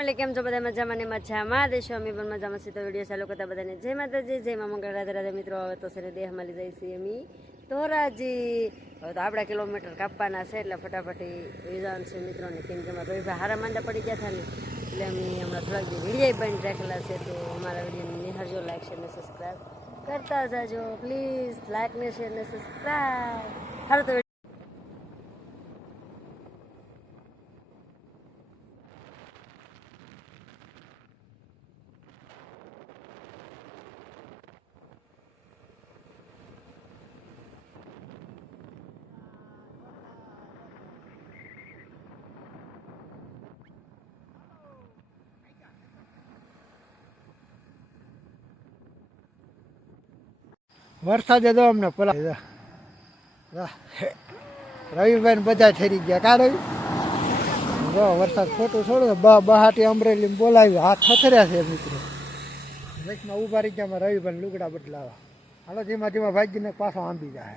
એટલે કેમ છો બધા મજામાં ને મજામાં દેશો અમે પણ મજામાં છીએ તો વીડિયો ચાલુ કરતા બધાને જય માતાજી, જય મા મંગળ, રાધે રાધે મિત્રો. હવે તો છે દેહ મળી જાય છે અમે. ધોરાજી હવે તો આપણા કિલોમીટર કાપવાના છે એટલે ફટાફટી વિધાન છે મિત્રોને. કેમ કે અમારા રોહિભાઈ હારા માંદા પડી ગયા હતા ને. એટલે અમે હમણાં થોડાક દી વીડિયો બંધ રાખેલા છે તો અમારા વિડીયોને નિહાળજો લાઈક શેર ને સબસ્ક્રાઈબ કરતા જાજો. પ્લીઝ લાઈક ને શેર ને સબસ્ક્રાઈબ હાલો તો વરસાદે દો અમને પેલા રવિભાઈ બધા ઠેરી ગયા. કા રવિ? જો, વરસાદ ખોટું છોડો બહાટી અમરેલી બોલાવી હાથ થથર્યા છે મિત્રો. વચમાં ઊભા રહી ગયા રવિભાઈ લુગડા બદલાવા. હાલો, ધીમા ધીમા ભાગીને પાછો આંબી જાય.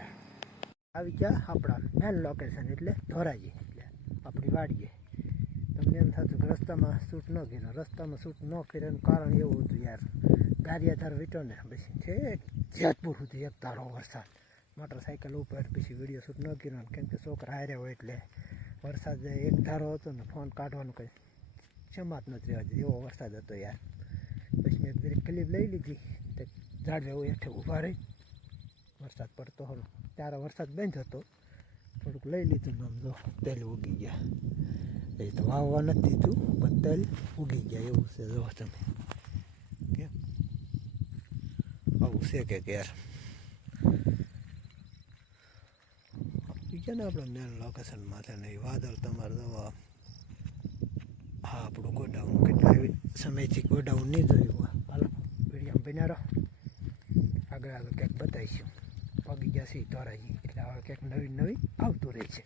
આવી ગયા આપણા મેન લોકેશન એટલે ધોરાજી એટલે. આપણી વાડીએ. તમને એમ થતું કે રસ્તામાં શૂટ ન કર્યો રસ્તામાં શૂટ ન કર્યાનું કારણ એવું હતું યાર. ગારિયાધાર વીટો ને પછી છે જેતપુર સુધી એક ધારો વરસાદ. મોટરસાઇકલ ઉપર પછી વીડિયો શૂટ ન કર્યો કેમ કે છોકરા હાર્યા હોય એટલે વરસાદ એક ધારો હતો ને ફોન કાઢવાનું કંઈ ક્ષમાત નથી રહેવા એવો વરસાદ હતો યાર. પછી મેં દરેક ક્લિપ લઈ લીધી. તે ઝાડવે એવું હેઠે ઊભા રહી. વરસાદ પડતો હતો. ત્યારે વરસાદ બંધ હતો. થોડુંક લઈ લીધું નામ જો તેલ ઉગી ગયા. એ તો વાવવા નથી દીધું, પણ તેલ ઉગી ગયા, એવું છે. જો તમે કેમ આવું છે કે યાર બીજા ને આપણે મેન લોકેશન માથે નહીં વાદળ તમારે દવા હા આપણું ગોડાઉન કેટલા સમયથી ગોડાઉન નહીં જોયું હાલો વીડિયો બન્યા રહો. આગળ આગળ ક્યાંક બતાવીશું. પગી છે ધોરાજી, એટલે હવે ક્યાંક નવી નવી આવતું રહે છે.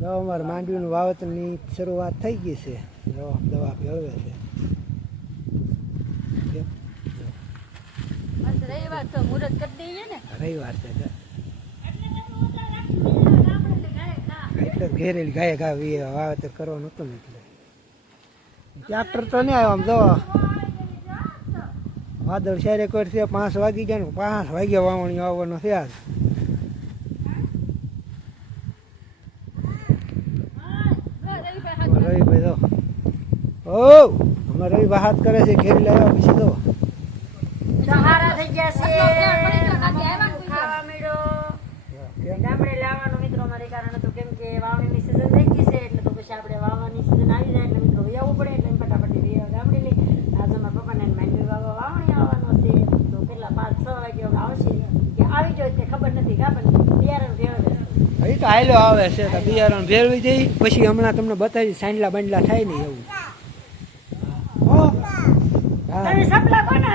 જો અમારે માંડવીનું વાવેતરની શરૂઆત થઈ ગઈ છે. જો દવા ભેળવે છે. રવિવાર તો મુહૂર્ત કરી દઈએ ને. રવિવાર છે. એટલે ઘેરેલી ગાય ગા વાવેતર કરવાનું હતું ને એટલે. ટ્રેક્ટર તો નહીં આવ્યો આમ જો. વાદળ શહેરે કોઈ છે પાંચ વાગી ગયા ને પાંચ વાગ્યા વાવણી આવવાનો છે. આજ રવિભાઈ તો ઓ અમારે રવિ વાત કરે છે ઘેર લાવ્યા પછી તો. સહારા થઈ ગયા છે. ખાવા મળ્યો. ગામડે લાવવાનું મિત્રો અમારે કારણ હતું કેમ કે વાવણીની સિઝન થઈ ગઈ છે એટલે તો પછી આપણે વાવવાની સિઝન આવી જાય એટલે મિત્રો આવવું પડે એટલે ફટાફટ ગામડે લઈ આજ અમારા પપ્પાને માંડવી વાવવા વાવણી આવવાનો છે તો કેટલા પાંચ છ વાગે આવશે. કે આવી જાય તે ખબર નથી કા બિયારણ ભેળવે. એ તો હાયલો આવે છે તો બિયારણ ભેળવી જઈ પછી હમણાં તમને બતાવી સાંડલા બાંડલા થાય ને એવું. તમે સપલા કોને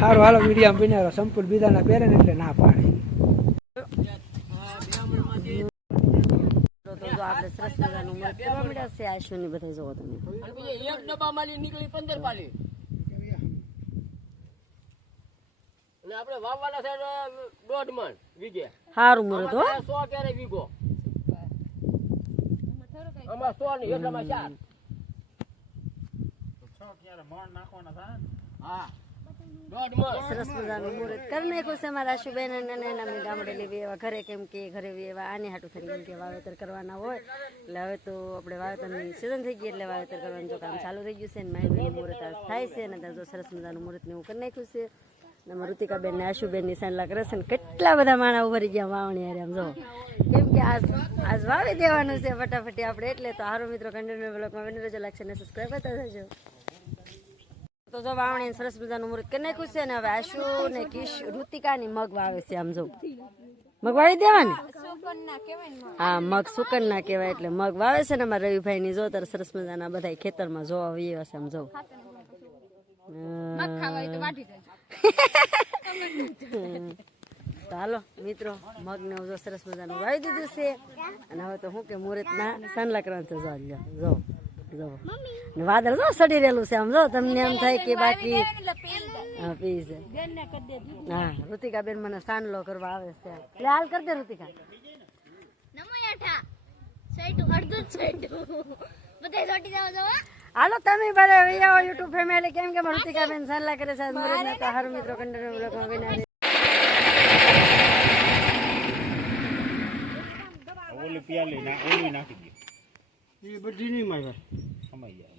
હાલો મીડિયમ બિનારો સંપૂર બીજાના પહેરે ને એટલે ના પાડે. તો જો આપણે સરસ મજાનું મત કરવા મળ્યા છે આશુની બધા જોવો તમે. એક ડબ્બા માલી નીકળી પંદર પાલી. અને આપણે વાવવાના છે તો દોઢ મણ વીઘે સારું હો. સો ક્યારે વીઘો? આમાં સો ને એટલામાં ચાર. સરસ મજાનું મુહૂર્ત કરી નાખ્યું છે મારા આશુબેન અને એના અમે ગામડે લેવી એવા ઘરે કેમ કે ઘરે એવા આને હાટું થઈ કેમ કે વાવેતર કરવાના હોય. એટલે હવે તો આપણે વાવેતરની સિઝન થઈ ગઈ એટલે વાવેતર કરવાનું જો કામ ચાલુ થઈ ગયું છે ને મારી મુહૂર્ત થાય છે અને જો સરસ મજાનું મુહૂર્ત ને એવું કરી નાખ્યું છે. અને ઋતિકાબેન ને આશુબેનની સાંડલા કરે છે કેટલા બધા માણા ઉભરી ગયા વાવણી હારે આમ જો. કેમ કે આજ આજ વાવી દેવાનું છે ફટાફટી આપણે એટલે તો હારો મિત્રો કન્ટિન્યુ બ્લોગમાં બની રહેજો લાગશે ને સબસ્ક્રાઈબ કરતા જજો તો જો વાવણી સરસ મજાનું મુહૂર્ત કરી નાખ્યું છે ને હવે આશુ ને કિશ ઋતિકાની મગ વાવે છે આમ જો. મગ વાવી દેવાની? હા મગ સુકન ના કહેવાય એટલે મગ વાવે છે ને અમારા રવિભાઈ ની જો તારે સરસ મજાના બધા ખેતરમાં જોવા આવીએ હશે આમ જો. તો હાલો મિત્રો મગ ને જો સરસ મજાનું વાવી દીધું છે. અને હવે તો શું કે મુહૂર્ત ના સાંજલા કરવાનું છે જો જો. જો વાદળ તો સડી રહેલું છે આમ જો તમને એમ થાય કે બાકી હા પી છે. હા ઋતિકા બેન મને સાંડલો કરવા આવે છે. એટલે હાલ કરી દે ઋતિકા? હાલો તમે બધા આવો યુટ્યુબ ફેમિલી કેમ કે ઋતિકા બેન સલાહ કરે છે. મુરત ને તો હારું મિત્રો કંડર બ્લોગમાં વિના ઓલી પિયાલી ના ઓલી નાખી એ બધી નહીં મારે સમય જાય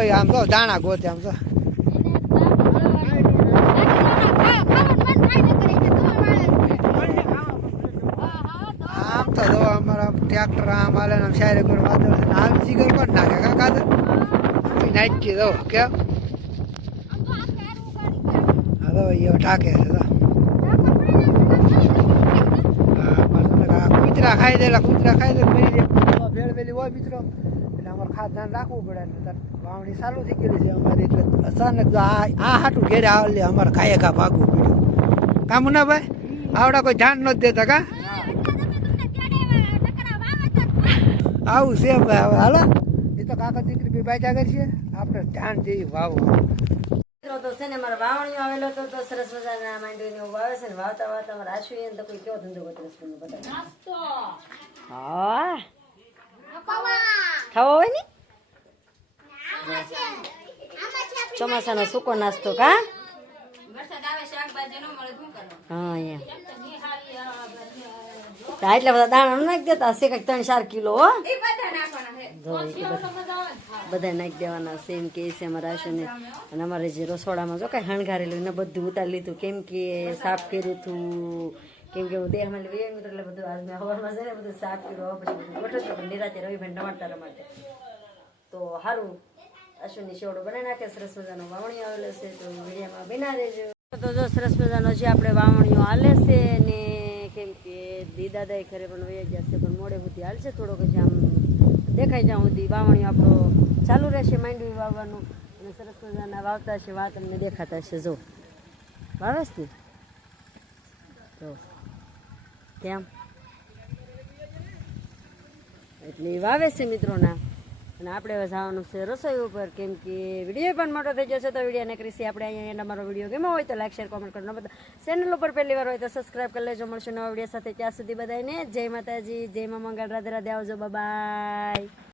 એ આમ તો દાણા ગોતે આમ તો. આમ તો જો અમારા ટ્રેક્ટર આમ હાલે આમ શાયરે કોઈ વાદળ આમ જીગર પણ નાખે કા કાદર નાખી દો કેમ હા, તો એ ઠાકે છે, તો. કૂતરા ખાઈ દેલા કૂતરા ખાઈ દે ભેળવેલી હોય મિત્રો. એટલે અમારે ખાસ ધ્યાન રાખવું પડે. ને વાવણી ચાલુ થઈ ગયેલી છે અમારે એટલે અચાનક આ આ હાટું ઘેરે આવે અમારે ખાઈએ ઘા ભાગવું પડ્યું. કા મુનાભાઈ? આવડા કોઈ ધ્યાન નથી દેતા કા? આવું છે ભાઈ હવે હાલો. એ તો કાકા દીકરી બી બાજા કરશે આપણે ધ્યાન દેવી વાવવા. મિત્રો તો છે ને મારા વાવણીઓ આવેલો હતો તો સરસ મજાના માંડવીને એવું વાવે છે ને વાવતા વાવતા મારા આશુ તો કોઈ કેવો ધંધો કરતો બધા હા. ખાવો હોય ને? ચોમાસાનો સૂકો નાસ્તો કા? હા તો બધા દાણા નાખી દેતા? હશે કંઈક ત્રણ ચાર કિલો હો? બધા બધા નાખી દેવાના છે એમ કે છે અમારા આશુને. અને અમારે જે રસોડામાં જો કાંઈ હણગારેલું ને બધું ઉતારી લીધું. કેમ કે સાફ કર્યું હતું કેમ કે હું દેહમાં લઈ આવી એટલે બધું આજ મેં હવામાં છે ને બધું સાફ કર્યું પછી બધું ગોઠવતો પણ નિરાતે રવિભાઈ ટમાટા માટે તો સારું આશુની શેવડો બનાવી નાખે, સરસ મજાનો વાવણી આવેલો છે, તો વિડીયામાં બિના દેજો તો જો સરસ મજાનો છે આપણે વાવણીઓ હાલે છે ને, કેમ કે દીદાદાઈ ઘરે પણ વહી છે, પણ મોડે સુધી હાલશે થોડોક જ આમ દેખાઈ જાઉં સુધી વાવણીઓ આપણો ચાલુ રહેશે માંડવી વાવવાનું. અને સરસ મજાના વાવતા છે, વાત તમને દેખાતા છે, જો. વાવેશ ને? જો કેમ એટલે વાવે છે મિત્રોના. અને આપણે હવે જવાનું છે રસોઈ ઉપર, કેમ કે વીડિયો પણ મોટો થઈ જશે તો વિડીયોને કરીશી આપણે અહીંયા અમારો વીડિયો ગમ્યો હોય તો લાઈક શેર કોમેન્ટ કરવાનો બધા ચેનલ ઉપર પહેલી વાર હોય તો સબસ્ક્રાઈબ કરી લેજો. મળશું નવા વીડિયો સાથે ત્યાં સુધી બધાને. જય માતાજી, જય મા મંગળ રાધે રાધે આવજો. બાય